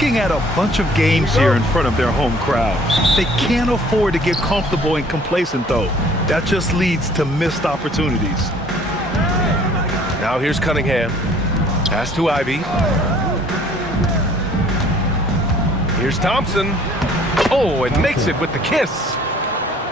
Looking at a bunch of games here in front of their home crowd. They can't afford to get comfortable and complacent, though. That just leads to missed opportunities. Now here's Cunningham. Pass to Ivy. Here's Thompson. Oh, and makes it with the kiss.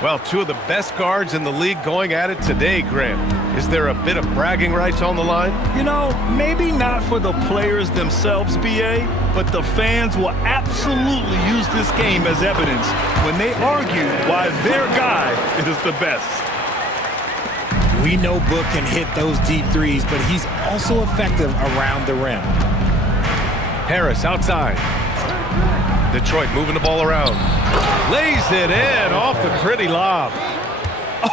Well, two of the best guards in the league going at it today, Grant. Is there a bit of bragging rights on the line? You know, maybe not for the players themselves, BA, but the fans will absolutely use this game as evidence when they argue why their guy is the best. We know Book can hit those deep threes, but he's also effective around the rim. Harris outside. Detroit moving the ball around. Lays it in off the pretty lob.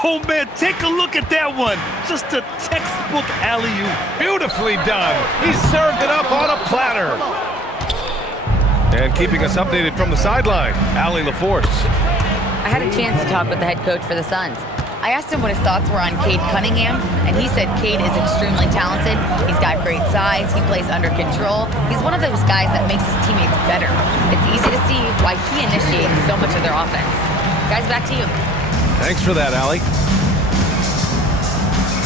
Oh, man, take a look at that one. Just a textbook alley-oop. Beautifully done. He served it up on a platter. And keeping us updated from the sideline, Allie LaForce. I had a chance to talk with the head coach for the Suns. I asked him what his thoughts were on Cade Cunningham, and he said Cade is extremely talented. He's got great size. He plays under control. He's one of those guys that makes his teammates better. It's easy to see why he initiates so much of their offense. Guys, back to you. Thanks for that, Allie.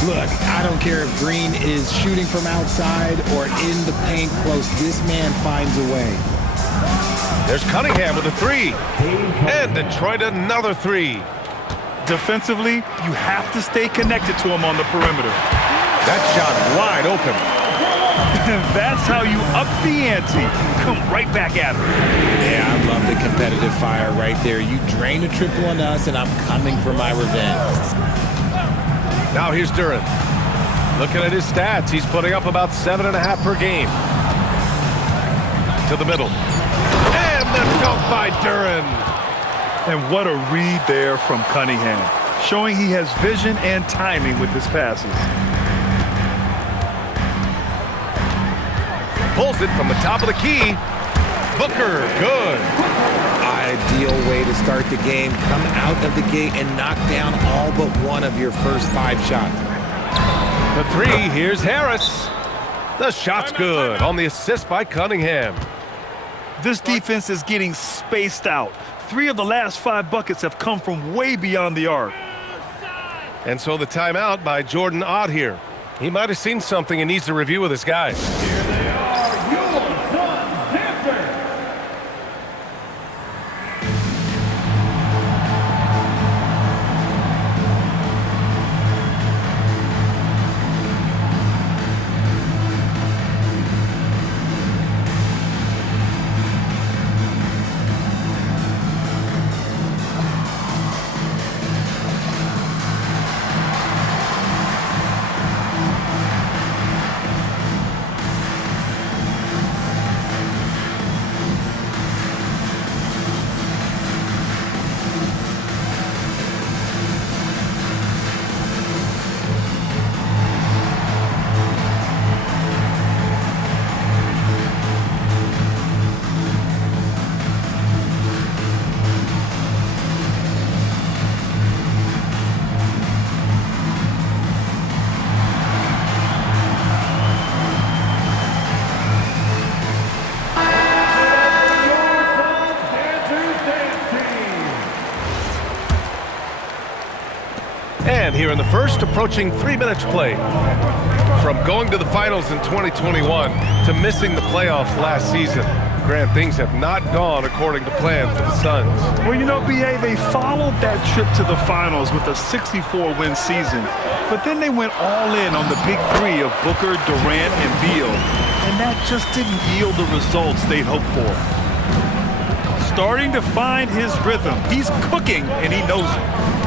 Look, I don't care if Green is shooting from outside or in the paint close. This man finds a way. There's Cunningham with a three. And Detroit another three. Defensively, you have to stay connected to him on the perimeter. That shot wide open. That's how you up the ante. Come right back at him. Yeah, I love the competitive fire right there. You drain a triple on us, and I'm coming for my revenge. Now here's Duren. Looking at his stats, he's putting up about 7.5 per game. To the middle. And the dunk by Duren. And what a read there from Cunningham, showing he has vision and timing with his passes. Pulls it from the top of the key. Booker, good. Ideal way to start the game. Come out of the gate and knock down all but one of your first 5 shots. The three, here's Harris. The shot's good on the assist by Cunningham. This defense is getting spaced out. 3 of the last 5 buckets have come from way beyond the arc. And so the timeout by Jordan Ott here. He might have seen something and needs to review with his guys. Here they are, your Suns dancers. And here in the first, approaching 3 minutes play. From going to the finals in 2021 to missing the playoffs last season, Grant, things have not gone according to plan for the Suns. Well, you know, BA, they followed that trip to the finals with a 64-win season. But then they went all in on the big three of Booker, Durant, and Beal. And that just didn't yield the results they'd hoped for. Starting to find his rhythm. He's cooking, and he knows it.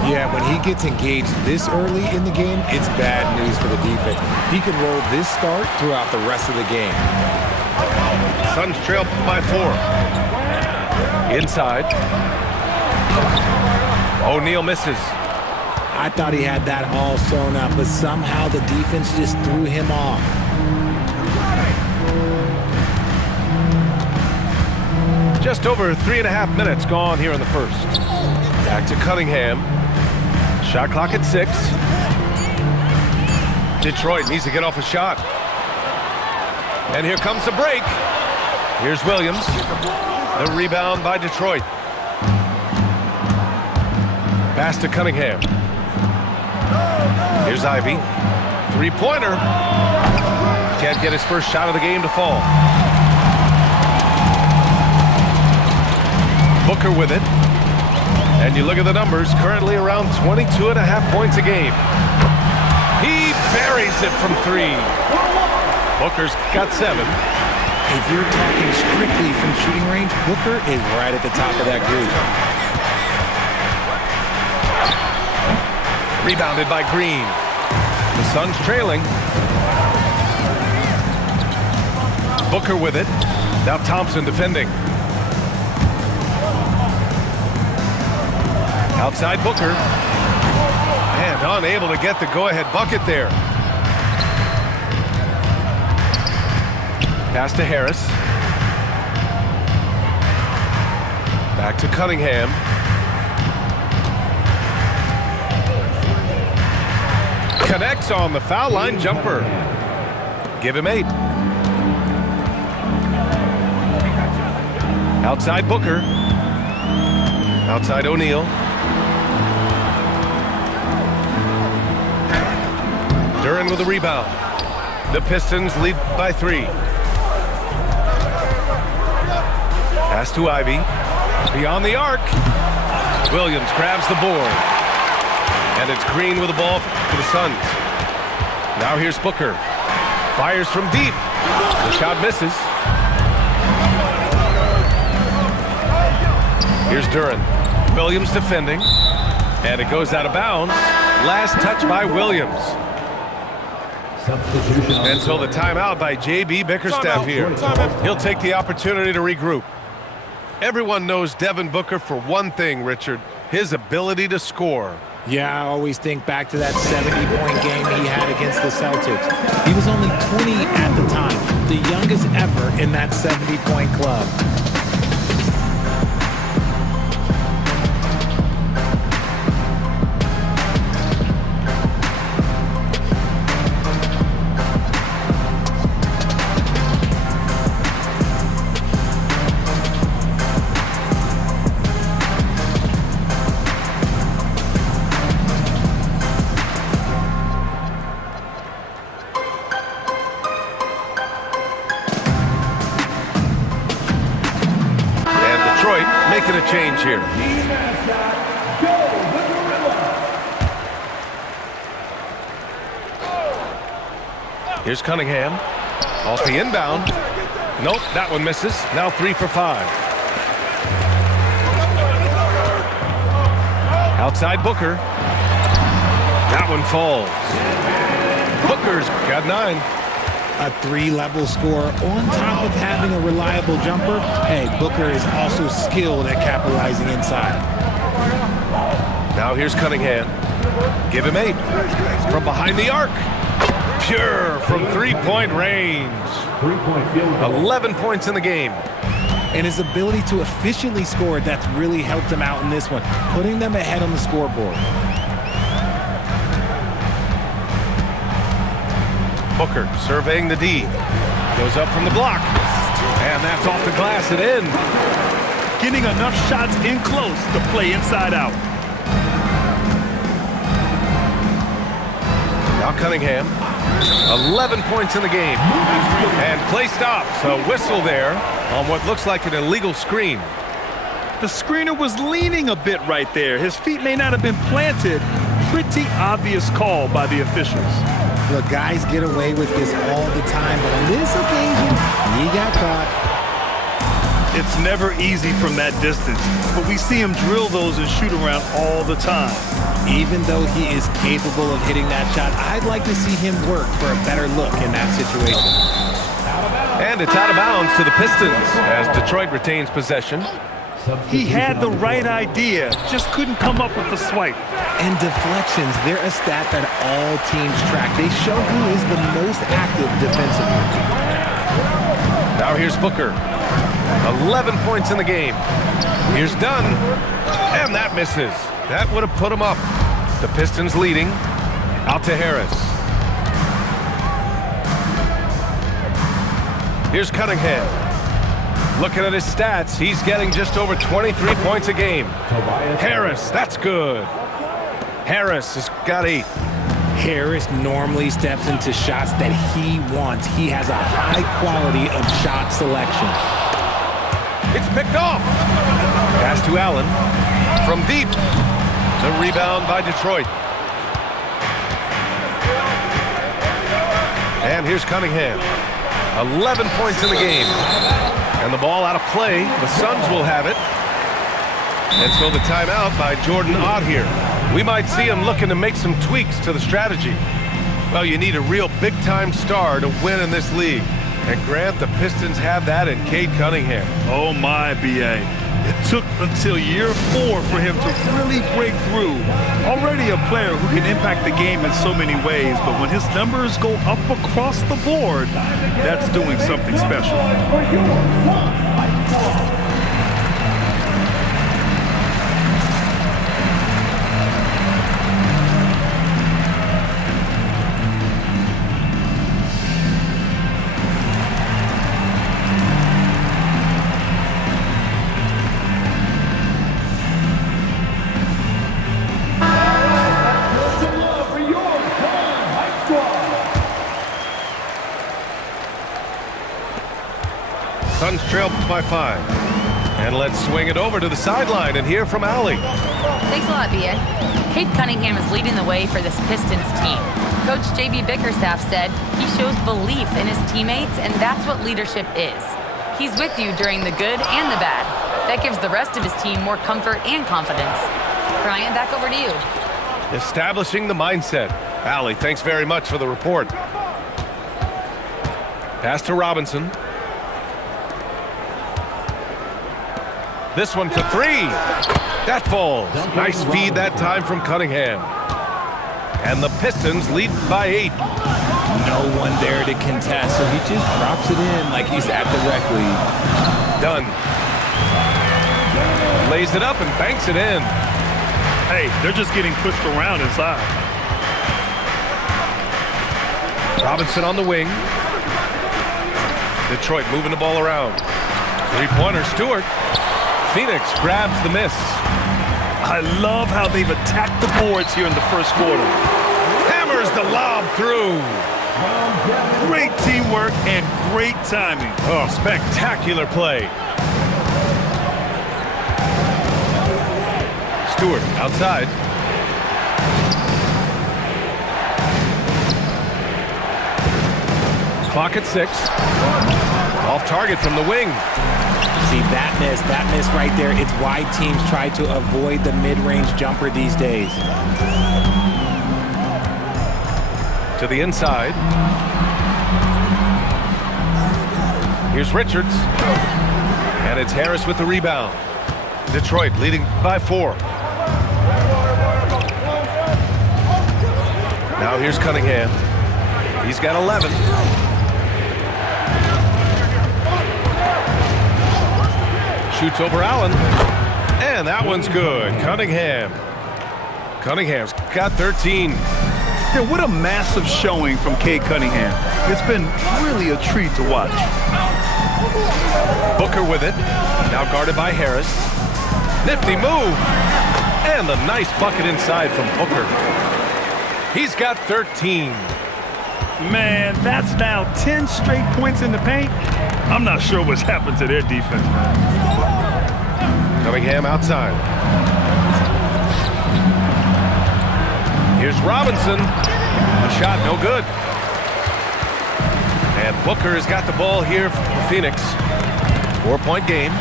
Yeah, when he gets engaged this early in the game, it's bad news for the defense. He can roll this start throughout the rest of the game. Suns trail by 4. Inside. O'Neal misses. I thought he had that all sewn up, but somehow the defense just threw him off. Just over 3.5 minutes gone here in the first. Back to Cunningham. Shot clock at 6. Detroit needs to get off a shot. And here comes the break. Here's Williams. The rebound by Detroit. Pass to Cunningham. Here's Ivy. Three-pointer. Can't get his first shot of the game to fall. Booker with it. And you look at the numbers, currently around 22.5 points a game. He buries it from three. Booker's got 7. If you're talking strictly from shooting range, Booker is right at the top of that group. Rebounded by Green. The Suns trailing. Booker with it. Now Thompson defending. Outside Booker. And unable to get the go-ahead bucket there. Pass to Harris. Back to Cunningham. Connects on the foul line jumper. Give him 8. Outside Booker. Outside O'Neal. Duren with the rebound. The Pistons lead by 3. Pass to Ivy. Beyond the arc. Williams grabs the board. And it's Green with the ball for the Suns. Now here's Booker. Fires from deep. The shot misses. Here's Duren. Williams defending. And it goes out of bounds. Last touch by Williams. And so the timeout by J.B. Bickerstaff here. He'll take the opportunity to regroup. Everyone knows Devin Booker for one thing, Richard, his ability to score. Yeah, I always think back to that 70-point game he had against the Celtics. He was only 20 at the time, the youngest ever in that 70-point club. Making a change here. Here's Cunningham. Off the inbound. Nope, that one misses. Now 3 for 5. Outside Booker. That one falls. Booker's got 9. A 3-level score on top of having a reliable jumper. Hey, Booker is also skilled at capitalizing inside. Now here's Cunningham. Give him 8. From behind the arc. Pure from 3-point range. 11 points in the game. And his ability to efficiently score, that's really helped him out in this one, putting them ahead on the scoreboard. Booker surveying the D. Goes up from the block. And that's off the glass and in. Getting enough shots in close to play inside out. Now Cunningham. 11 points in the game. And play stops. A whistle there on what looks like an illegal screen. The screener was leaning a bit right there. His feet may not have been planted. Pretty obvious call by the officials. Look, guys get away with this all the time, but on this occasion, he got caught. It's never easy from that distance, but we see him drill those and shoot around all the time. Even though he is capable of hitting that shot, I'd like to see him work for a better look in that situation. And it's out of bounds to the Pistons as Detroit retains possession. He had the right idea, just couldn't come up with the swipe. And deflections, they're a stat that all teams track. They show who is the most active defensively. Now here's Booker. 11 points in the game. Here's Dunn. And that misses. That would have put him up. The Pistons leading. Out to Harris. Here's Cunningham. Looking at his stats, he's getting just over 23 points a game. Harris, that's good. Harris has got 8. Harris normally steps into shots that he wants. He has a high quality of shot selection. It's picked off. Pass to Allen. From deep. The rebound by Detroit. And here's Cunningham. 11 points in the game. And the ball out of play. The Suns will have it. And so the timeout by Jordan Ott here. We might see him looking to make some tweaks to the strategy. Well, you need a real big-time star to win in this league. And Grant, the Pistons have that in Cade Cunningham. Oh my, BA. It took until year 4 for him to really break through. Already a player who can impact the game in so many ways, but when his numbers go up across the board, that's doing something special. Suns trail by 5. And let's swing it over to the sideline and hear from Allie. Thanks a lot, B.A. Cade Cunningham is leading the way for this Pistons team. Coach J.B. Bickerstaff said he shows belief in his teammates, and that's what leadership is. He's with you during the good and the bad. That gives the rest of his team more comfort and confidence. Brian, back over to you. Establishing the mindset. Allie, thanks very much for the report. Pass to Robinson. This one for 3. That falls. Nice feed that time from Cunningham. And the Pistons lead by 8. No one there to contest, so he just drops it in like he's at the rec league. Done. Lays it up and banks it in. Hey, they're just getting pushed around inside. Robinson on the wing. Detroit moving the ball around. 3-pointer, Stewart. Phoenix grabs the miss. I love how they've attacked the boards here in the first quarter. Hammers the lob through. Great teamwork and great timing. Oh, spectacular play. Stewart outside. Clock at 6. Off target from the wing. See, that miss right there, it's why teams try to avoid the mid-range jumper these days. To the inside. Here's Richards. And it's Harris with the rebound. Detroit leading by 4. Now here's Cunningham. He's got 11. Shoots over Allen. And that one's good. Cunningham's got 13. Yeah, what a massive showing from Cade Cunningham. It's been really a treat to watch. Booker with it. Now guarded by Harris. Nifty move. And the nice bucket inside from Booker. He's got 13. Man, that's now 10 straight points in the paint. I'm not sure what's happened to their defense, man. Cunningham outside. Here's Robinson. The shot no good. And Booker has got the ball here for Phoenix. 4-point game.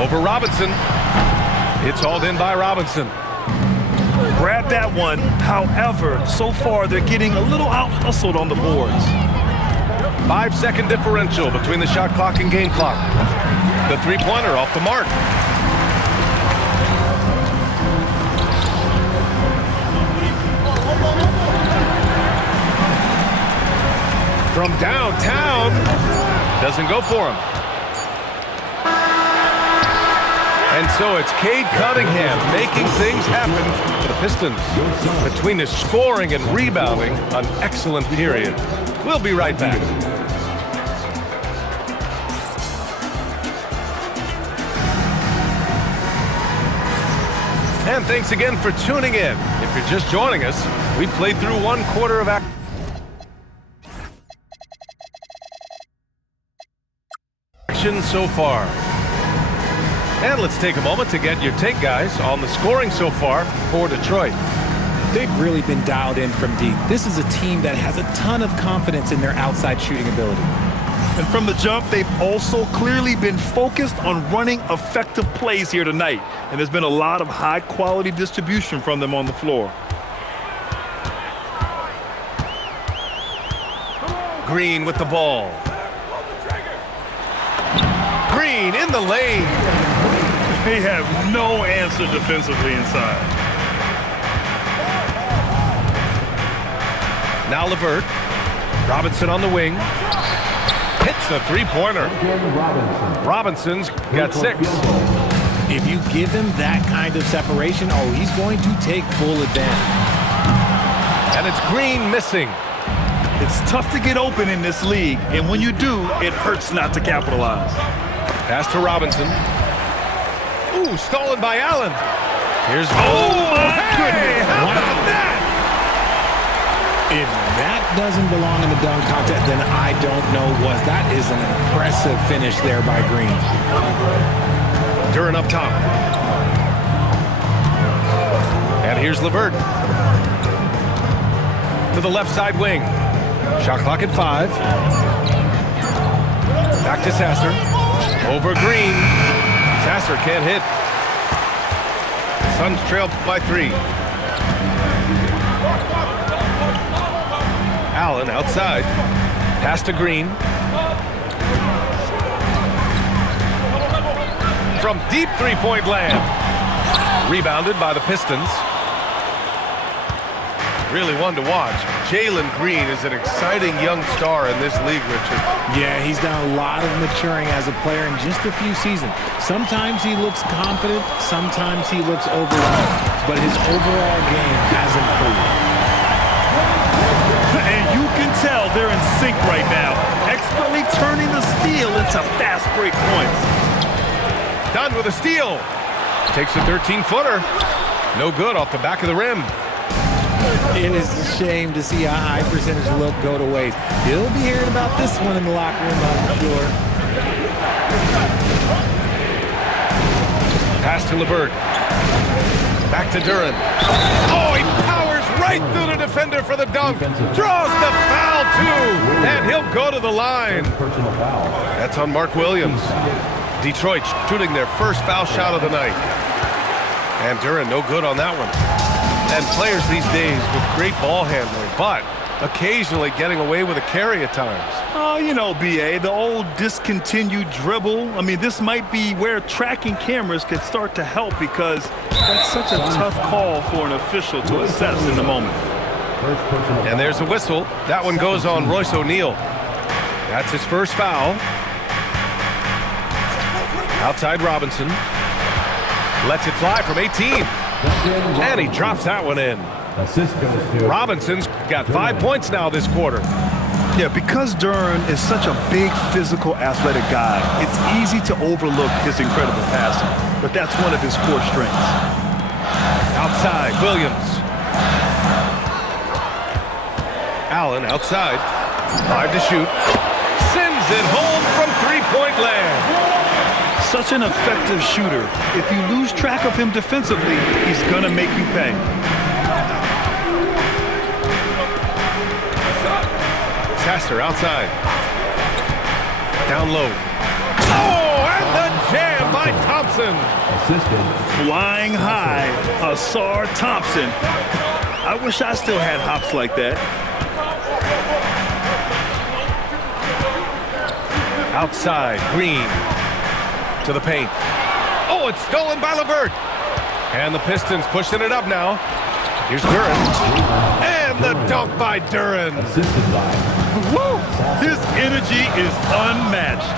Over Robinson. It's hauled in by Robinson. Grab that one. However, so far they're getting a little out-hustled on the boards. 5-second differential between the shot clock and game clock. The 3-pointer off the mark. From downtown. Doesn't go for him. And so it's Cade Cunningham making things happen for the Pistons. Between his scoring and rebounding, an excellent period. We'll be right back. And thanks again for tuning in. If you're just joining us, we played through one quarter of action so far. And let's take a moment to get your take, guys, on the scoring so far for Detroit. They've really been dialed in from deep. This is a team that has a ton of confidence in their outside shooting ability. And from the jump, they've also clearly been focused on running effective plays here tonight. And there's been a lot of high-quality distribution from them on the floor. Green with the ball. Green in the lane. They have no answer defensively inside. Now LeVert. Robinson on the wing. Hits the three-pointer. Robinson's got 6. If you give him that kind of separation, oh, he's going to take full advantage. And it's Green missing. It's tough to get open in this league, and when you do, it hurts not to capitalize. Pass to Robinson. Ooh, stolen by Allen. Here's... Oh, my goodness. How about that? If that doesn't belong in the dunk contest, then I don't know what. That is an impressive finish there by Green. Duren up top. And here's LeVert. To the left side wing. Shot clock at 5. Back to Sasser. Over Green. Sasser can't hit. Suns trail by 3. Allen outside. Pass to Green. From deep three-point land. Rebounded by the Pistons. Really one to watch. Jalen Green is an exciting young star in this league, Richard. Yeah, he's done a lot of maturing as a player in just a few seasons. Sometimes he looks confident, sometimes he looks overwhelmed, but his overall game has improved. And you can tell they're in sync right now, expertly turning the steal into fast break points. Done with a steal. Takes a 13-footer. No good off the back of the rim. It is a shame to see a high percentage look go to waste. He'll be hearing about this one in the locker room, I'm sure. Pass to LeVert. Back to Duren. Oh, he powers right through the defender for the dunk. Draws the foul, too. And he'll go to the line. That's on Mark Williams. Detroit shooting their first foul shot of the night. And Duren no good on that one. And players these days with great ball handling, but occasionally getting away with a carry at times. Oh, you know, BA, the old discontinued dribble. I mean, this might be where tracking cameras could start to help because that's such a tough call for an official to assess in the moment. And there's a whistle. That one goes on Royce O'Neal. That's his first foul. Outside Robinson. Lets it fly from 18. And he drops that one in. Robinson's got 5 points now this quarter. Yeah, because Duren is such a big, physical, athletic guy, it's easy to overlook his incredible passing. But that's one of his core strengths. Outside, Williams. Allen outside. 5 to shoot. Sends it home from three-point land. Such an effective shooter. If you lose track of him defensively, he's going to make you pay. Sasser outside. Down low. Oh, and the jam by Thompson. Flying high, Asar Thompson. I wish I still had hops like that. Outside, Green. To the paint. Oh, it's stolen by LeVert. And the Pistons pushing it up now. Here's Duren. And the dunk by Duren. Woo! His energy is unmatched.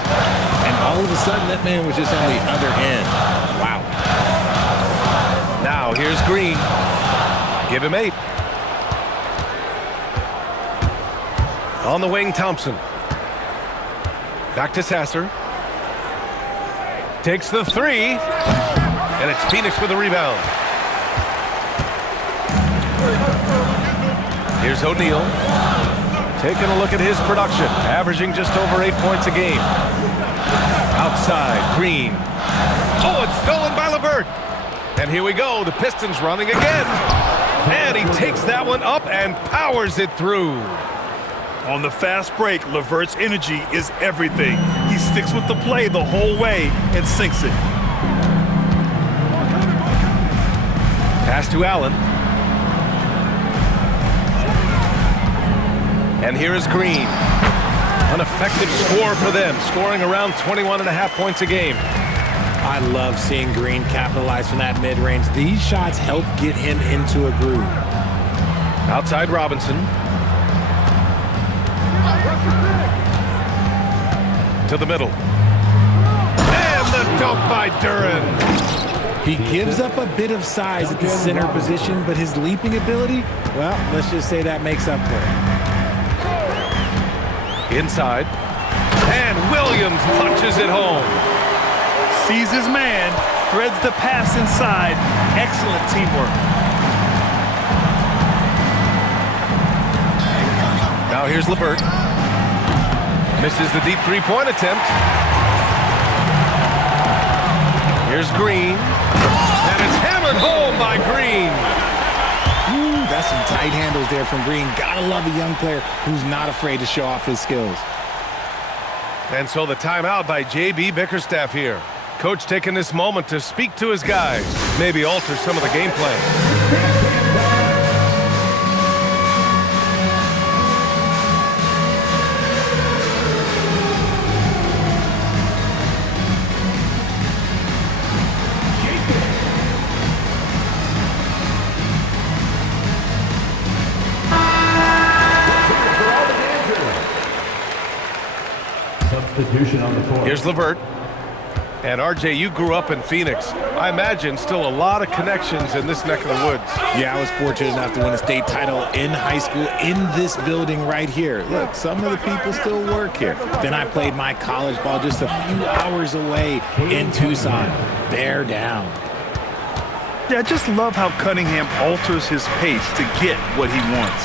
And all of a sudden, that man was just on the other end. Wow. Now, here's Green. Give him 8. On the wing, Thompson. Back to Sasser. Takes the 3. And it's Phoenix with the rebound. Here's O'Neal. Taking a look at his production, averaging just over 8 points a game. Outside, Green. Oh, it's stolen by LeVert. And here we go, the Pistons running again. And he takes that one up and powers it through. On the fast break, LeVert's energy is everything. He sticks with the play the whole way and sinks it. Pass to Allen. And here is Green. An effective score for them, scoring around 21.5 points a game. I love seeing Green capitalize from that mid-range. These shots help get him into a groove. Outside Robinson. To the middle. And the dunk by Duren. He gives up a bit of size at the center position, but his leaping ability, well, let's just say that makes up for it. Inside. And Williams punches it home. Sees his man, threads the pass inside. Excellent teamwork. Now here's LeVert. Misses the deep three-point attempt. Here's Green. And it's hammered home by Green. Ooh, that's some tight handles there from Green. Gotta love a young player who's not afraid to show off his skills. And so the timeout by J.B. Bickerstaff here. Coach taking this moment to speak to his guys, maybe alter some of the game plan. Substitution on the court. Here's LeVert. And RJ, you grew up in Phoenix. I imagine still a lot of connections in this neck of the woods. Yeah, I was fortunate enough to win a state title in high school in this building right here. Look, some of the people still work here. Then I played my college ball just a few hours away in Tucson. Bear down. Yeah, I just love how Cunningham alters his pace to get what he wants.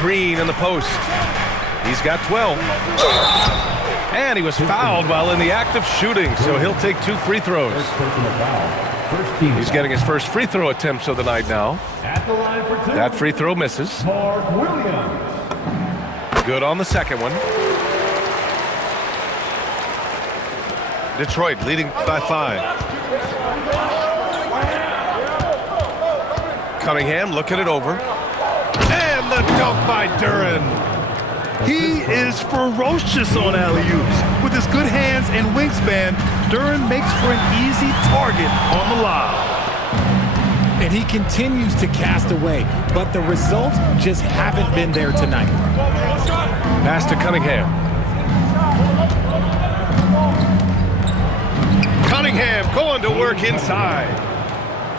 Green in the post. He's got 12. And he was fouled while in the act of shooting, so he'll take 2 free throws. He's getting his first free throw attempts of the night now. At the line for 2. That free throw misses. Mark Williams. Good on the second one. Detroit leading by 5. Cunningham looking it over. And the dunk by Duren. He is ferocious on alley-oops. With his good hands and wingspan, Duren makes for an easy target on the lob. And he continues to cast away, but the results just haven't been there tonight. Pass to Cunningham. Cunningham going to work inside.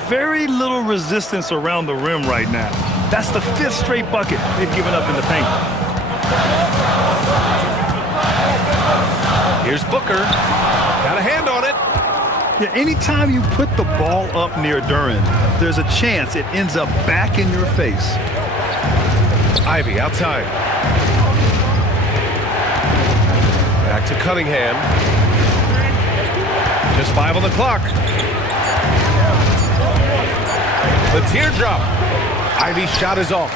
Very little resistance around the rim right now. That's the 5th straight bucket they've given up in the paint. Here's Booker. Got a hand on it. Yeah, anytime you put the ball up near Duren, there's a chance it ends up back in your face. Ivy outside. Back to Cunningham. Just 5 on the clock. The teardrop. Ivy's shot is off.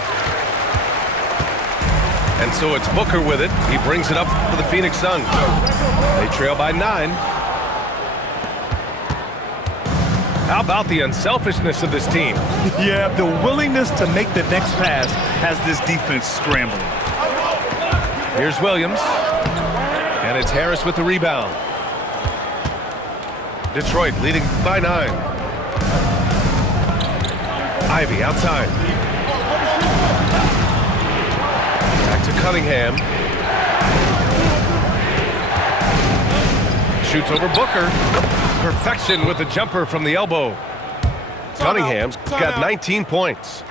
And so it's Booker with it. He brings it up for the Phoenix Suns. They trail by 9. How about the unselfishness of this team? Yeah, the willingness to make the next pass has this defense scrambling. Here's Williams. And it's Harris with the rebound. Detroit leading by 9. Ivy outside. Back to Cunningham. Shoots over Booker. Perfection with the jumper from the elbow. Cunningham's got 19 points.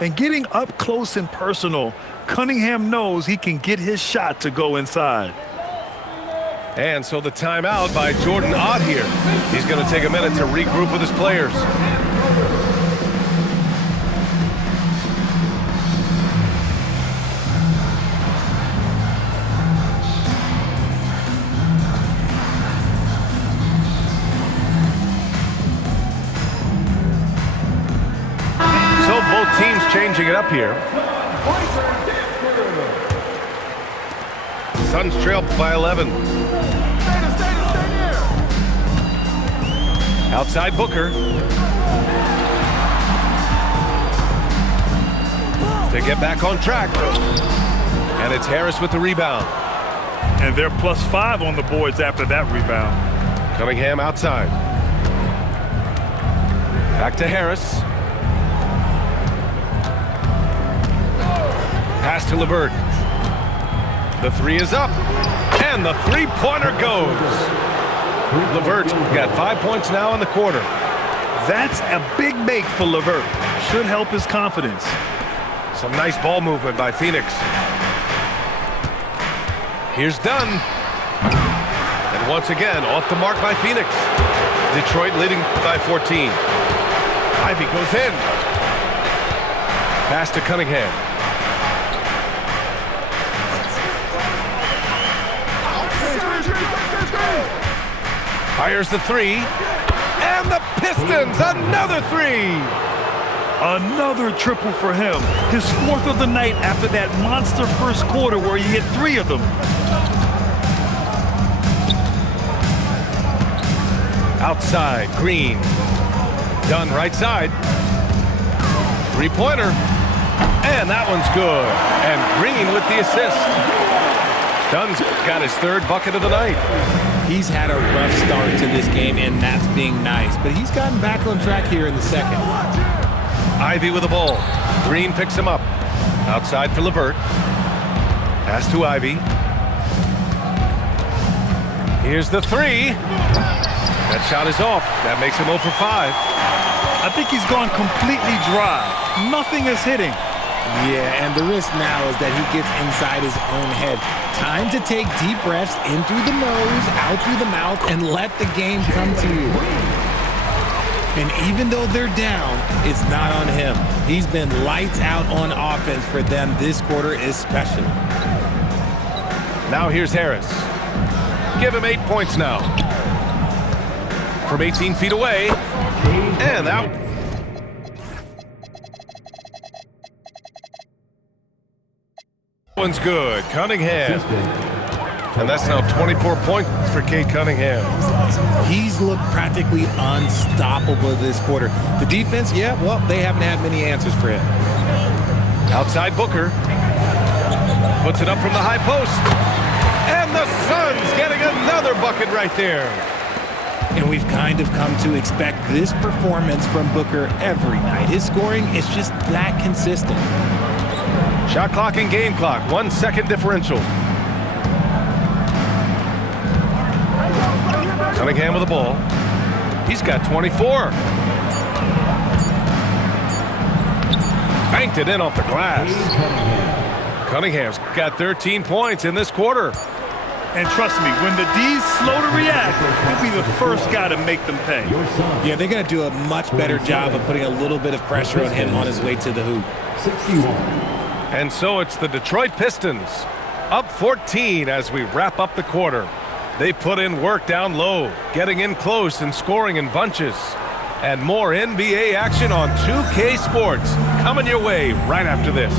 And getting up close and personal, Cunningham knows he can get his shot to go inside. And so the timeout by Jordan Ott here. He's going to take a minute to regroup with his players. changing it up here. Suns trail by 11. Outside Booker. To get back on track. And it's Harris with the rebound. And they're +5 on the boards after that rebound. Cunningham outside. Back to Harris. Pass to LeVert. The three is up. And the three-pointer goes. LeVert got 5 points now in the quarter. That's a big make for LeVert. Should help his confidence. Some nice ball movement by Phoenix. Here's Dunn. And once again, off the mark by Phoenix. Detroit leading by 14. Ivy goes in. Pass to Cunningham. Fires the three. And the Pistons, another three. Another triple for him. His 4th of the night after that monster first quarter where he hit 3 of them. Outside, Green. Dunn right side. Three-pointer. And that one's good. And Green with the assist. Dunn's got his 3rd bucket of the night. He's had a rough start to this game, and that's being nice. But he's gotten back on track here in the second. Ivy with the ball. Green picks him up. Outside for LeVert. Pass to Ivy. Here's the three. That shot is off. That makes him 0 for 5. I think he's gone completely dry. Nothing is hitting. Yeah, and the risk now is that he gets inside his own head. Time to take deep breaths in through the nose, out through the mouth, and let the game come to you. And even though they're down, it's not on him. He's been lights out on offense for them this quarter especially. Now here's Harris. Give him 8 points now. From 18 feet away. And out. One's good. Cunningham. And that's now 24 points for Cade Cunningham. He's looked practically unstoppable this quarter. The defense, yeah, well, they haven't had many answers for him. Outside Booker. Puts it up from the high post. And the Suns getting another bucket right there. And we've kind of come to expect this performance from Booker every night. His scoring is just that consistent. Shot clock and game clock. 1 second differential. Cunningham with the ball. He's got 24. Banked it in off the glass. Cunningham's got 13 points in this quarter. And trust me, when the D's slow to react, he'll be the first guy to make them pay. Yeah, they're going to do a much better job of putting a little bit of pressure on him on his way to the hoop. 61. And so it's the Detroit Pistons up 14 as we wrap up the quarter. They put in work down low, getting in close and scoring in bunches. And more NBA action on 2K Sports coming your way right after this.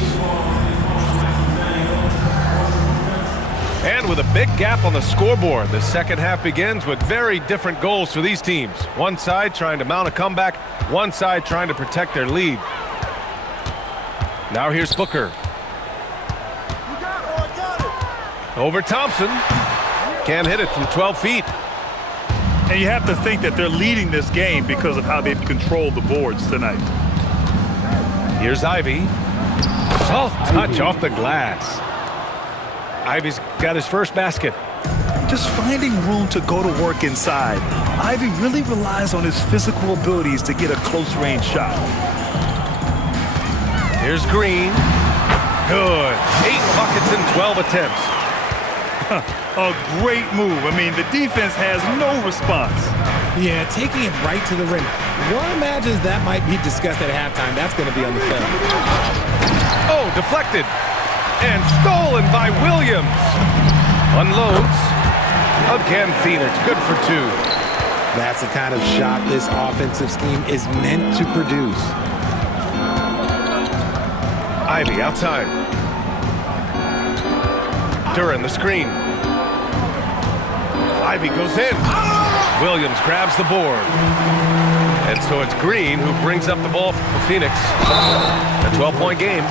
And with a big gap on the scoreboard, the second half begins with very different goals for these teams. One side trying to mount a comeback, one side trying to protect their lead. Now here's Booker. Over Thompson. Can't hit it from 12 feet. And you have to think that they're leading this game because of how they've controlled the boards tonight. Here's Ivy. Soft touch off the glass. Ivy's got his first basket. Just finding room to go to work inside. Ivy really relies on his physical abilities to get a close-range shot. Here's Green. Good. 8 buckets in 12 attempts. A great move. I mean, the defense has no response. Yeah, taking it right to the rim. One imagines that might be discussed at halftime. That's going to be on the film. Oh, deflected. And stolen by Williams. Unloads. Again, Phoenix. Good for 2. That's the kind of shot this offensive scheme is meant to produce. Ivy outside. Duran the screen. Ivy goes in. Williams grabs the board. And so it's Green who brings up the ball for Phoenix. A 12-point game.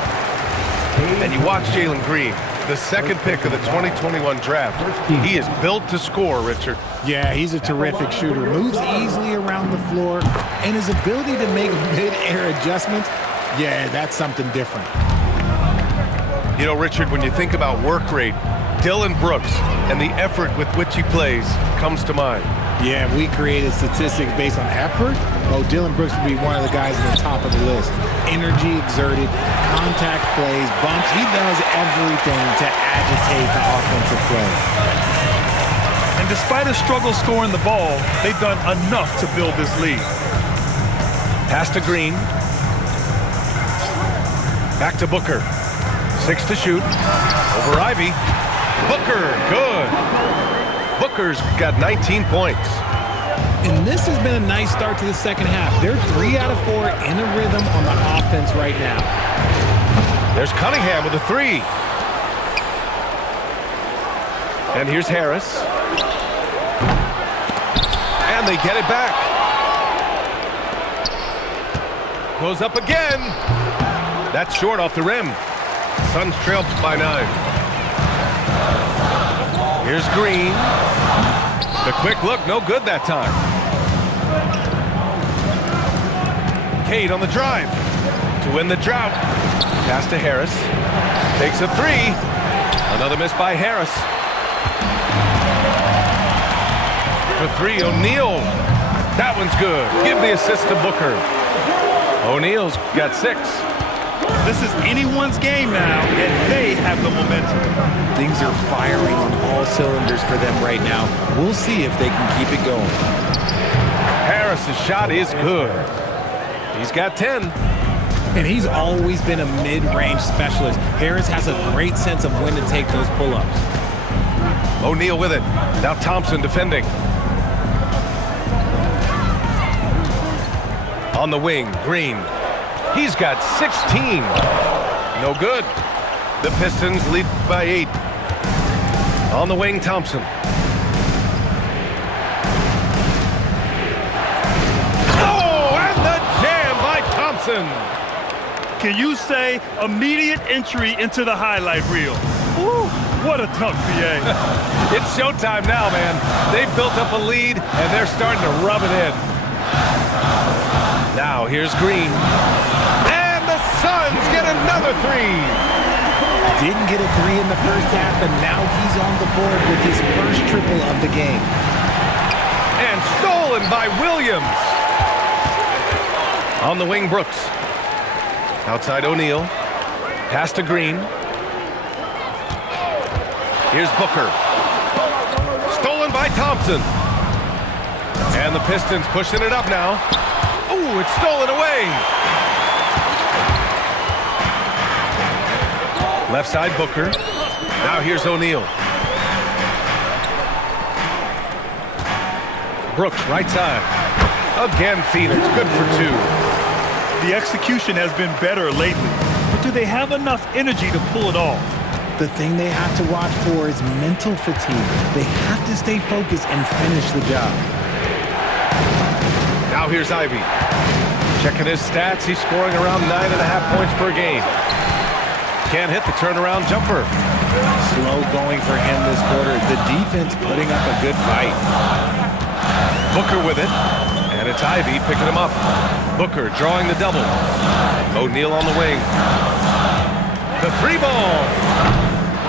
And you watch Jalen Green, the second pick of the 2021 draft. He is built to score, Richard. Yeah, he's a terrific shooter. Moves easily around the floor. And his ability to make mid-air adjustments, yeah, that's something different. You know, Richard, when you think about work rate, Dylan Brooks and the effort with which he plays comes to mind. Yeah, we created statistics based on effort. Oh, Dylan Brooks would be one of the guys at the top of the list. Energy exerted, contact plays, bumps. He does everything to agitate the offensive play. And despite a struggle scoring the ball, they've done enough to build this lead. Pass to Green. Back to Booker. 6 to shoot. Over Ivy. Booker, good. Booker's got 19 points. And this has been a nice start to the second half. They're 3 out of 4 in a rhythm on the offense right now. There's Cunningham with a 3. And here's Harris. And they get it back. Goes up again. That's short off the rim. Suns trail by 9. Here's Green. The quick look, no good that time. Cade on the drive to win the drought. Pass to Harris. Takes a 3. Another miss by Harris. For 3, O'Neal. That one's good. Give the assist to Booker. O'Neal's got 6. This is anyone's game now, and they have the momentum. Things are firing on all cylinders for them right now. We'll see if they can keep it going. Harris's shot is good. He's got 10. And he's always been a mid-range specialist. Harris has a great sense of when to take those pull-ups. O'Neal with it. Now Thompson defending. On the wing, Green. He's got 16. No good. The Pistons lead by 8. On the wing, Thompson. Oh, and the jam by Thompson. Can you say immediate entry into the highlight reel? Woo, what a tough PA. It's showtime now, man. They've built up a lead, and they're starting to rub it in. Now, here's Green. And the Suns get another 3. Didn't get a 3 in the first half, but now he's on the board with his first triple of the game. And stolen by Williams. On the wing, Brooks. Outside O'Neal. Pass to Green. Here's Booker. Stolen by Thompson. And the Pistons pushing it up now. Oh, it's stolen away. Left side, Booker. Now here's O'Neal. Brooks, right side. Again, Phoenix, good for 2. The execution has been better lately, but do they have enough energy to pull it off? The thing they have to watch for is mental fatigue. They have to stay focused and finish the job. Now here's Ivy. Checking his stats, he's scoring around 9.5 points per game. Can't hit the turnaround jumper. Slow going for him this quarter. The defense putting up a good fight. Booker with it, and it's Ivy picking him up. Booker drawing the double. O'Neal on the wing. The 3 ball.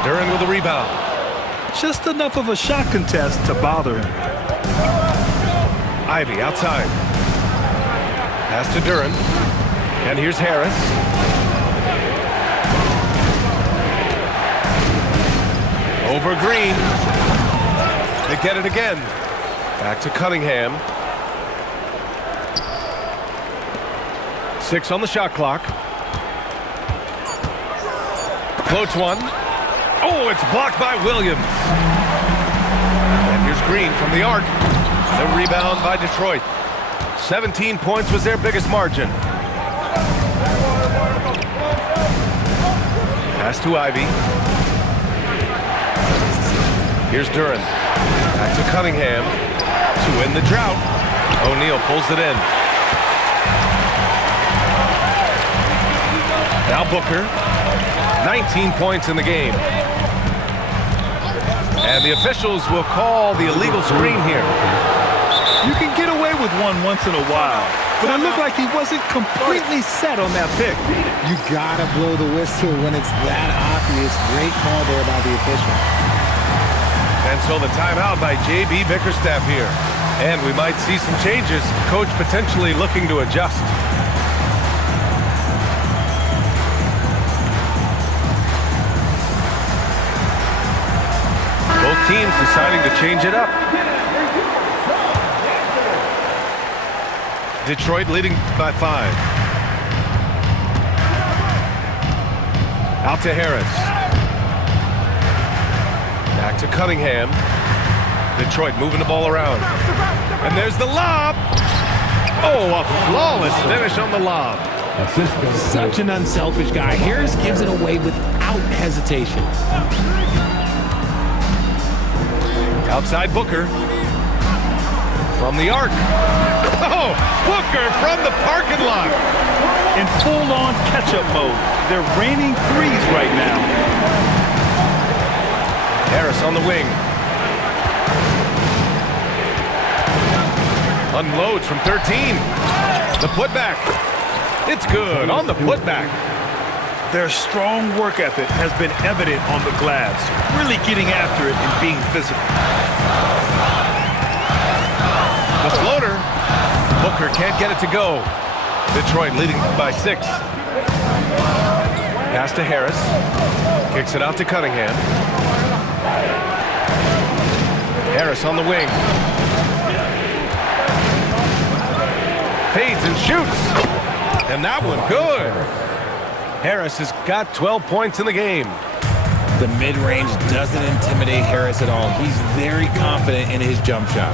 Duran with the rebound. Just enough of a shot contest to bother him. Ivy outside. Pass to Duran. And here's Harris. Over Green. They get it again. Back to Cunningham. 6 on the shot clock. Floats one. Oh, it's blocked by Williams. And here's Green from the arc. The rebound by Detroit. 17 points was their biggest margin. Pass to Ivy. Here's Duran. Back to Cunningham to win the drought. O'Neal pulls it in. Now Booker. 19 points in the game. And the officials will call the illegal screen here. You can get away with one once in a while, but it looked like he wasn't completely set on that pick. You gotta blow the whistle when it's that obvious. Great call there by the official. And so the timeout by J.B. Bickerstaff here. And we might see some changes. Coach potentially looking to adjust. Both teams deciding to change it up. Detroit leading by 5. Out to Harris. Back to Cunningham. Detroit moving the ball around. And there's the lob. Oh, a flawless finish on the lob. Such an unselfish guy. Harris gives it away without hesitation. Outside Booker. From the arc. Oh, Booker from the parking lot. In full-on catch-up mode. They're raining threes right now. Harris on the wing. Unloads from 13. The putback. It's good on the putback. Their strong work ethic has been evident on the glass, really getting after it and being physical. The floater. Booker can't get it to go. Detroit leading by 6. Pass to Harris. Kicks it out to Cunningham. Harris on the wing. Fades and shoots. And that one good. Harris has got 12 points in the game. The mid-range doesn't intimidate Harris at all. He's very confident in his jump shot.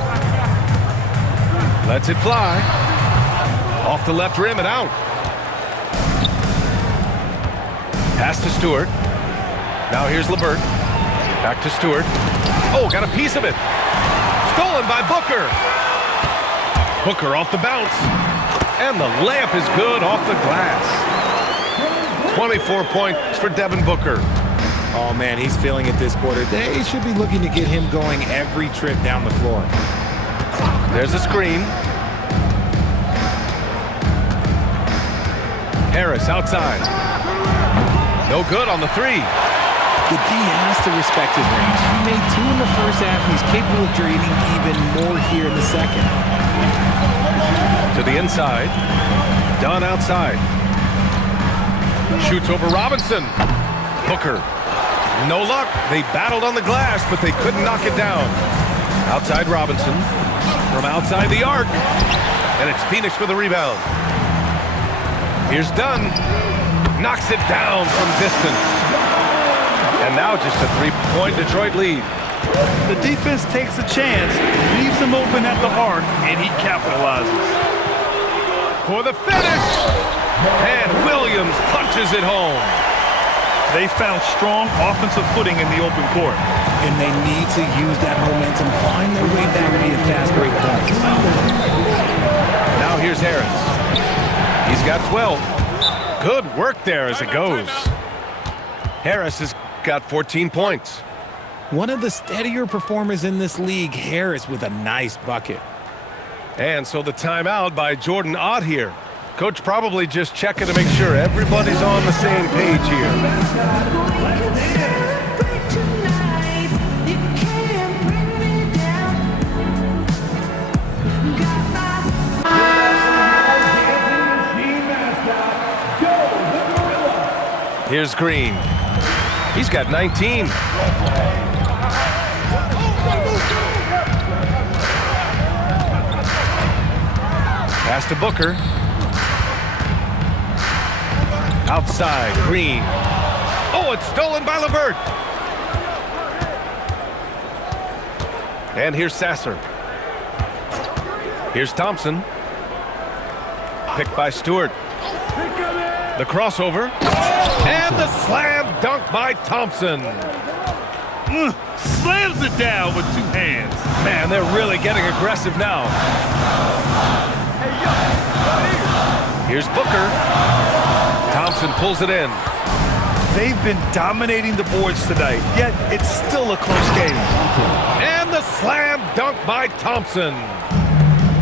Lets it fly. Off the left rim and out. Pass to Stewart. Now here's LeVert. Back to Stewart. Oh, got a piece of it. Stolen by Booker. Booker off the bounce. And the layup is good off the glass. 24 points for Devin Booker. Oh, man, he's feeling it this quarter. They should be looking to get him going every trip down the floor. There's a screen. Harris outside. No good on the 3. The D has to respect his range. He made 2 in the first half, and he's capable of draining even more here in the second. To the inside. Dunn outside. Shoots over Robinson. Booker. No luck. They battled on the glass, but they couldn't knock it down. Outside Robinson. From outside the arc. And it's Phoenix with the rebound. Here's Dunn. Knocks it down from distance. And now just a 3-point Detroit lead. The defense takes a chance, leaves him open at the arc, and he capitalizes. For the finish. And Williams punches it home. They found strong offensive footing in the open court. And they need to use that momentum, climb their way back via fast break points. Now here's Harris. He's got 12. Good work there as it goes. Harris has got 14 points. One of the steadier performers in this league, Harris with a nice bucket. And so the timeout by Jordan Ott here. Coach probably just checking to make sure everybody's on the same page here. Here's Green. He's got 19. Pass to Booker. Outside, Green. Oh, it's stolen by LeVert. And here's Sasser. Here's Thompson. Picked by Stewart. The crossover. And the slam dunk by Thompson. Slams it down with two hands. Man, they're really getting aggressive now. Here's Booker. Thompson pulls it in. They've been dominating the boards tonight, yet it's still a close game. And the slam dunk by Thompson.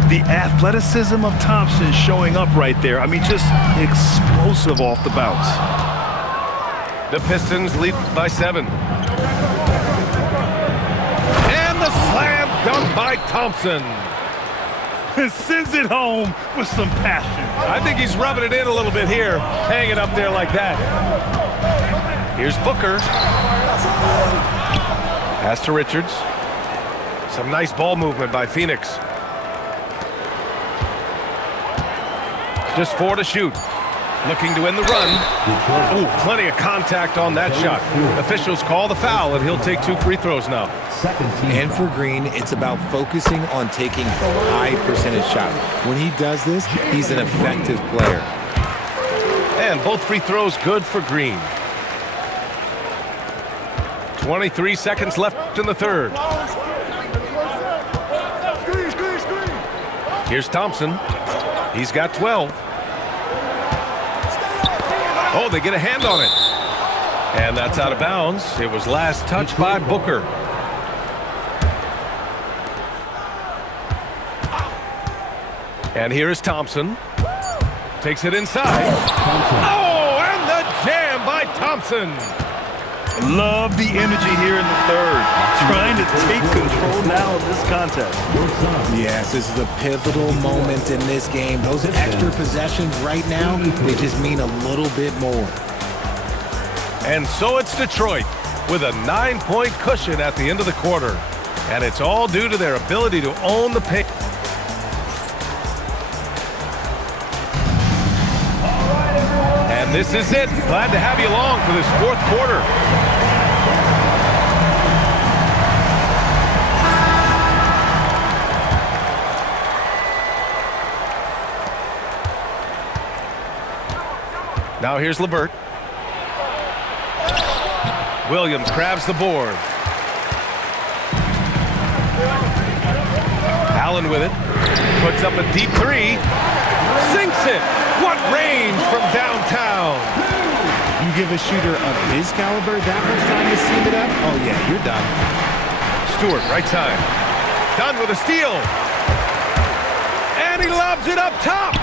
The athleticism of Thompson showing up right there. I mean, just explosive off the bounce. The Pistons lead by 7. And the slam dunk by Thompson. Sends it home with some passion. I think he's rubbing it in a little bit here, hanging up there like that. Here's Booker. Pass to Richards. Some nice ball movement by Phoenix. Just 4 to shoot. Looking to win the run. Ooh, plenty of contact on that shot. Officials call the foul, and he'll take 2 free throws now. And for Green, it's about focusing on taking high percentage shots. When he does this, he's an effective player. And both free throws good for Green. 23 seconds left in the third. Here's Thompson. He's got 12. Oh, they get a hand on it. And that's out of bounds. It was last touched by Booker. And here is Thompson. Takes it inside. Oh, and the jam by Thompson. Love the energy here in the third. Trying to take control now of this contest. Yes, this is a pivotal moment in this game. Those extra possessions right now, they just mean a little bit more. And so it's Detroit with a 9-point cushion at the end of the quarter. And it's all due to their ability to own the paint. And this is it. Glad to have you along for this fourth quarter. Now here's LeVert. Williams grabs the board. Allen with it. Puts up a deep 3. Sinks it. What range from downtown. You give a shooter of his caliber that much time to seam it up? Oh, yeah, you're done. Stewart, right side. Done with a steal. And he lobs it up top.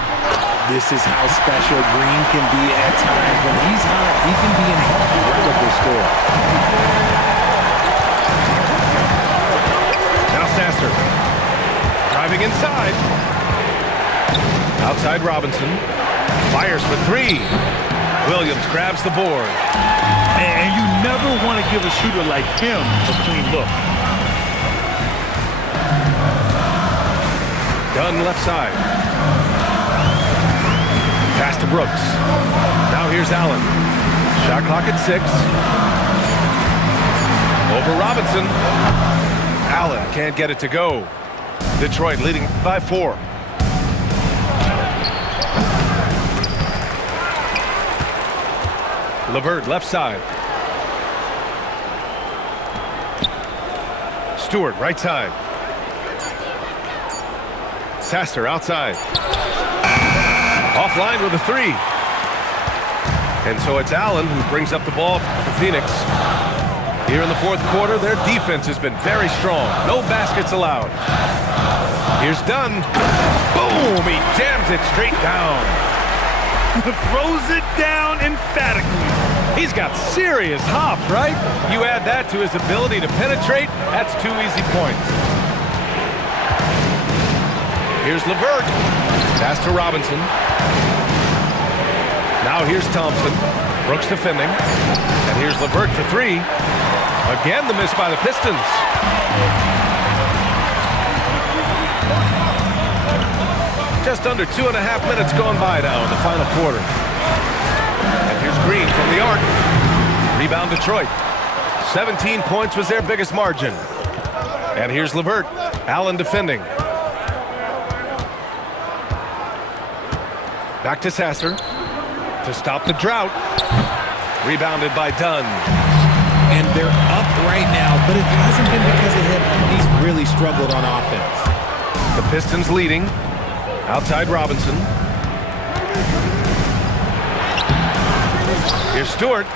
This is how special Green can be at times. When he's hot, he can be an incredible scorer. Now Sasser. Driving inside. Outside Robinson. Fires for 3. Williams grabs the board. And you never want to give a shooter like him a clean look. Dunn left side. Pass to Brooks. Now here's Allen. Shot clock at 6. Over Robinson. Allen can't get it to go. Detroit leading by 4. LeVert left side. Stewart right side. Sasser outside. Offline with a 3. And so it's Allen who brings up the ball for Phoenix. Here in the fourth quarter, their defense has been very strong. No baskets allowed. Here's Dunn. Boom! He jams it straight down. Throws it down emphatically. He's got serious hops, right? You add that to his ability to penetrate, that's 2 easy points. Here's LeVert. Pass to Robinson. Now here's Thompson. Brooks defending. And here's LeVert for 3. Again, the miss by the Pistons. Just under 2.5 minutes gone by now in the final quarter. And here's Green from the arc. Rebound Detroit. 17 points was their biggest margin. And here's LeVert. Allen defending. Back to Sasser. to stop the drought. Rebounded by Dunn. And they're up right now, but it hasn't been because of him. He's really struggled on offense. The Pistons leading. Outside Robinson. Here's Stewart.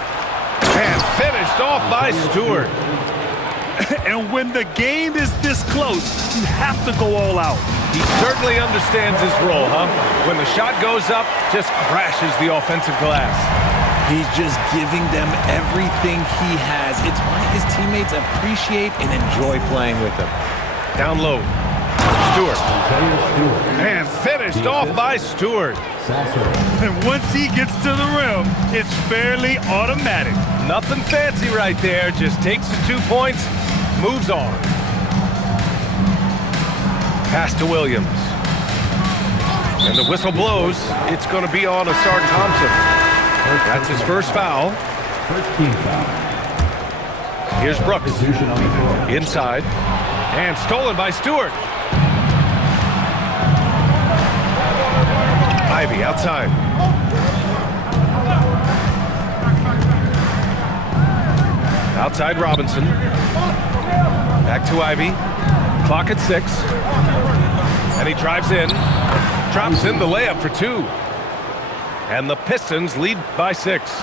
And finished off by Stewart. And when the game is this close, you have to go all out. He certainly understands his role, huh? When the shot goes up, just crashes the offensive glass. He's just giving them everything he has. It's why his teammates appreciate and enjoy playing with him. Down low. Stewart. And finished off by Stewart. And once he gets to the rim, it's fairly automatic. Nothing fancy right there. Just takes his 2 points, moves on. Pass to Williams. And the whistle blows. It's going to be on Asar Thompson. That's his first foul. First team foul. Here's Brooks. Substitution on the court. Inside. And stolen by Stewart. Ivy outside. Outside Robinson. Back to Ivy. Clock at 6. And he drives in. Drops in the layup for 2. And the Pistons lead by 6.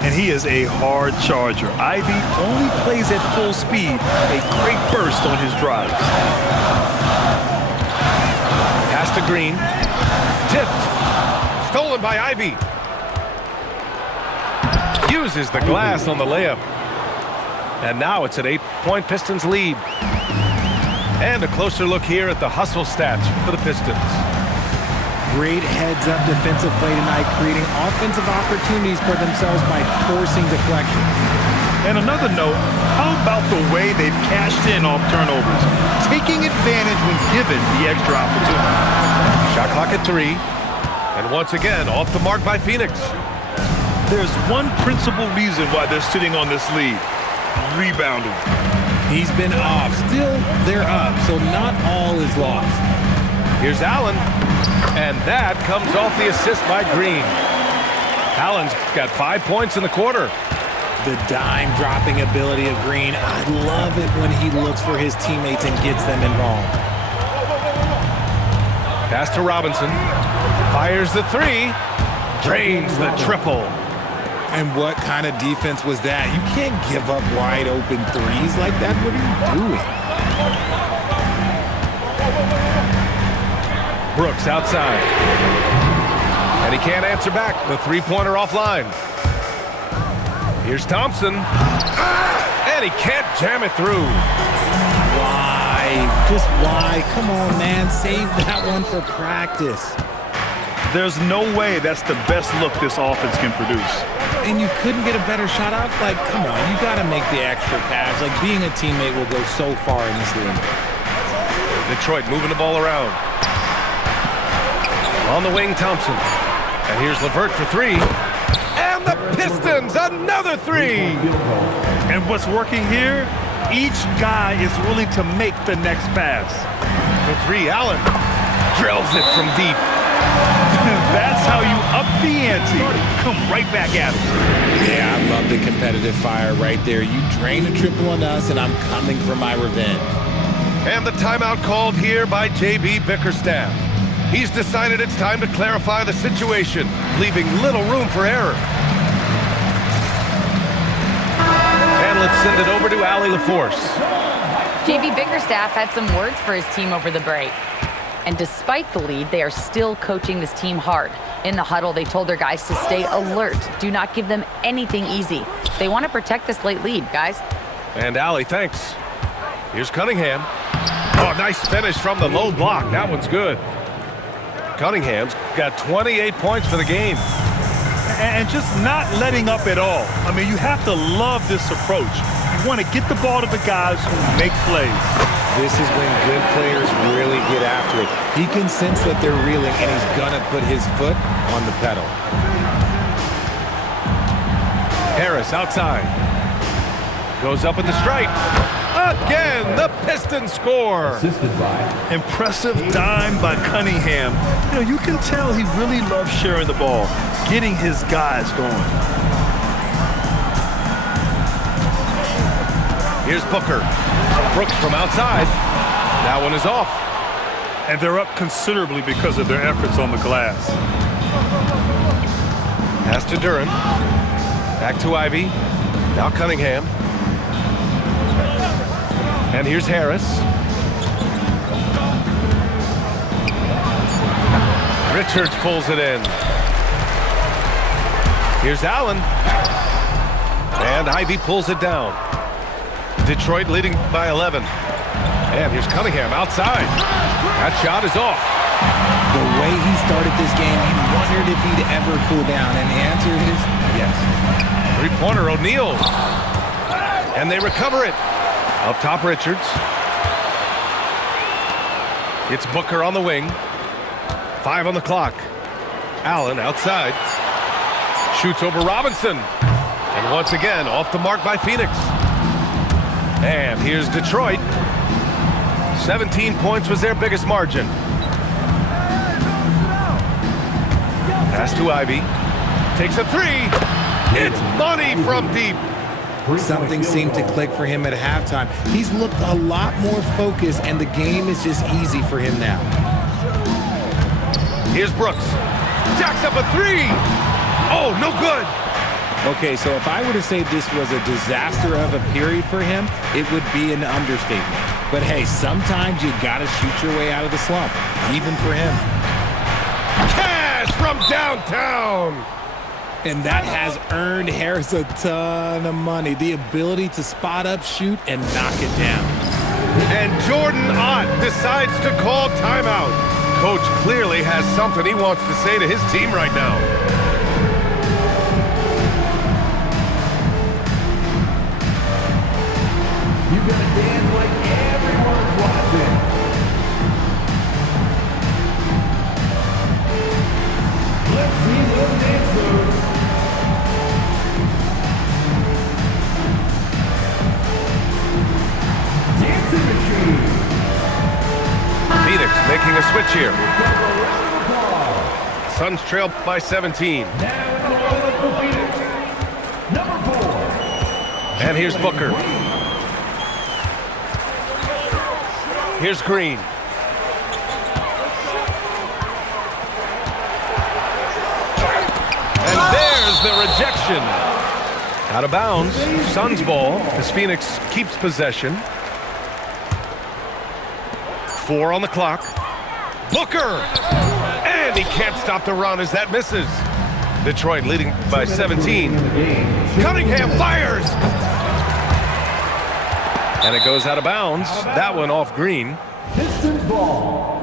And he is a hard charger. Ivy only plays at full speed. A great burst on his drives. Pass to Green. Tipped. Stolen by Ivy. Uses the glass on the layup. And now it's an 8-point Pistons lead. And a closer look here at the hustle stats for the Pistons. Great heads-up defensive play tonight, creating offensive opportunities for themselves by forcing deflections. And another note, how about the way they've cashed in off turnovers, taking advantage when given the extra opportunity. Shot clock at 3. And once again, off the mark by Phoenix. There's one principal reason why they're sitting on this lead. Rebounding. He's been off. Still, they're up, so not all is lost. Here's Allen. And that comes off the assist by Green. Allen's got 5 points in the quarter. The dime-dropping ability of Green. I love it when he looks for his teammates and gets them involved. Pass to Robinson. Fires the 3. Drains the triple. And what kind of defense was that? You can't give up wide-open threes like that. What are you doing? Brooks outside. And he can't answer back. The three-pointer offline. Here's Thompson. And he can't jam it through. Why? Just why? Come on, man. Save that one for practice. There's no way that's the best look this offense can produce. And you couldn't get a better shot off? Like, come on. You got to make the extra pass. Like, being a teammate will go so far in this league. Detroit moving the ball around. On the wing, Thompson. And here's LeVert for 3. And the Pistons, another 3. And what's working here? Each guy is willing to make the next pass. For 3, Allen drills it from deep. That's how you up the ante. Come right back at him. Yeah, I love the competitive fire right there. You drain a triple on us, and I'm coming for my revenge. And the timeout called here by J.B. Bickerstaff. He's decided it's time to clarify the situation, leaving little room for error. And let's send it over to Allie LaForce. J.B. Bickerstaff had some words for his team over the break. And despite the lead, they are still coaching this team hard. In the huddle, they told their guys to stay alert. Do not give them anything easy. They want to protect this late lead, guys. And Allie, thanks. Here's Cunningham. Oh, nice finish from the low block. That one's good. Cunningham's got 28 points for the game. And just not letting up at all. I mean, you have to love this approach. You want to get the ball to the guys who make plays. This is when good players really get after it. He can sense that they're reeling, and he's going to put his foot on the pedal. Harris outside. Goes up at the stripe. Again, the Pistons score. Assisted by Impressive dime by Cunningham. You know, you can tell he really loves sharing the ball, getting his guys going. Here's Booker. Brooks from outside. That one is off. And they're up considerably because of their efforts on the glass. Pass to Duran. Back to Ivy. Now Cunningham. And here's Harris. Richards pulls it in. Here's Allen. And Ivy pulls it down. Detroit leading by 11. And here's Cunningham outside. That shot is off. The way he started this game, you wondered if he'd ever cool down, and the answer is yes. Three-pointer, O'Neal. And they recover it. Up top, Richards. It's Booker on the wing. 5 on the clock. Allen outside. Shoots over Robinson. And once again, off the mark by Phoenix. And here's Detroit. 17 points was their biggest margin. Pass to Ivy. Takes a three. It's money from deep. Something seemed to click for him at halftime. He's looked a lot more focused, and the game is just easy for him now. Here's Brooks. Jacks up a three. Oh, no good. Okay, so if I were to say this was a disaster of a period for him, it would be an understatement. But hey, sometimes you gotta shoot your way out of the slump, even for him. Cash from downtown. And that has earned Harris a ton of money. The ability to spot up, shoot, and knock it down. And Jordan Ott decides to call timeout. Coach clearly has something he wants to say to his team right now. You gotta dance like everyone's watching. Let's see those dance moves. Dancing machine. Phoenix making a switch here. Suns trail by 17. Now in the lineup for Phoenix, number 4. And here's Booker. Here's Green. And there's the rejection. Out of bounds. Suns ball as Phoenix keeps possession. 4 on the clock. Booker! And he can't stop the run as that misses. Detroit leading by 17. Cunningham fires! And it goes out of bounds. That one off Green. Pistons ball.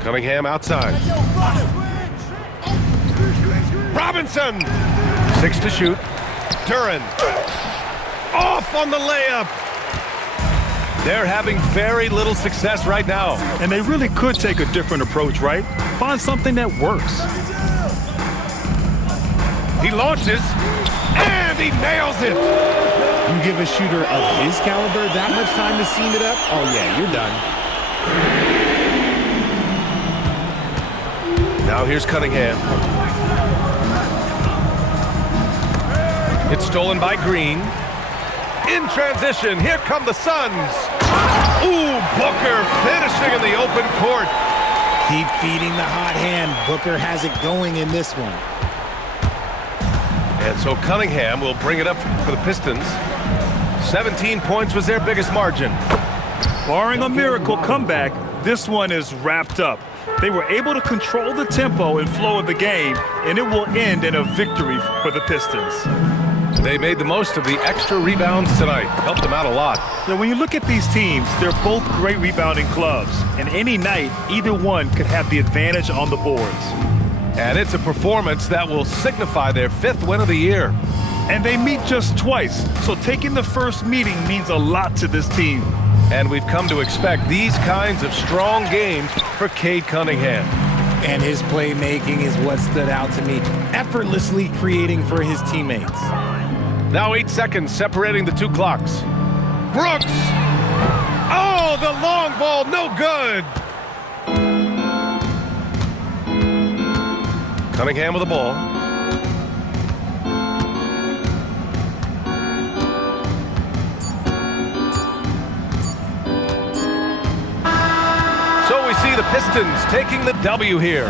Cunningham outside. Robinson! 6 to shoot. Duran. Off on the layup. They're having very little success right now. And they really could take a different approach, right? Find something that works. He launches, and he nails it. You give a shooter of his caliber that much time to seam it up, oh yeah, you're done. Now here's Cunningham. It's stolen by Green. In transition, here come the Suns. Ooh, Booker finishing in the open court. Keep feeding the hot hand. Booker has it going in this one. And so Cunningham will bring it up for the Pistons. 17 points was their biggest margin. Barring a miracle comeback, this one is wrapped up. They were able to control the tempo and flow of the game, and it will end in a victory for the Pistons. They made the most of the extra rebounds tonight. Helped them out a lot. Now, when you look at these teams, they're both great rebounding clubs, and any night, either one could have the advantage on the boards. And it's a performance that will signify their 5th win of the year. And they meet just twice, so taking the first meeting means a lot to this team. And we've come to expect these kinds of strong games for Cade Cunningham. And his playmaking is what stood out to me. Effortlessly creating for his teammates. Now 8 seconds separating the two clocks. Brooks! Oh, the long ball, no good! Cunningham with the ball. So we see the Pistons taking the W here.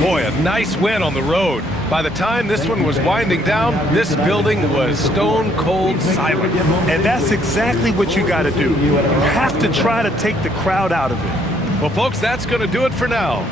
Boy, a nice win on the road. By the time this one was winding down, this building was stone cold silent. And that's exactly what you got to do. You have to try to take the crowd out of it. Well, folks, that's going to do it for now.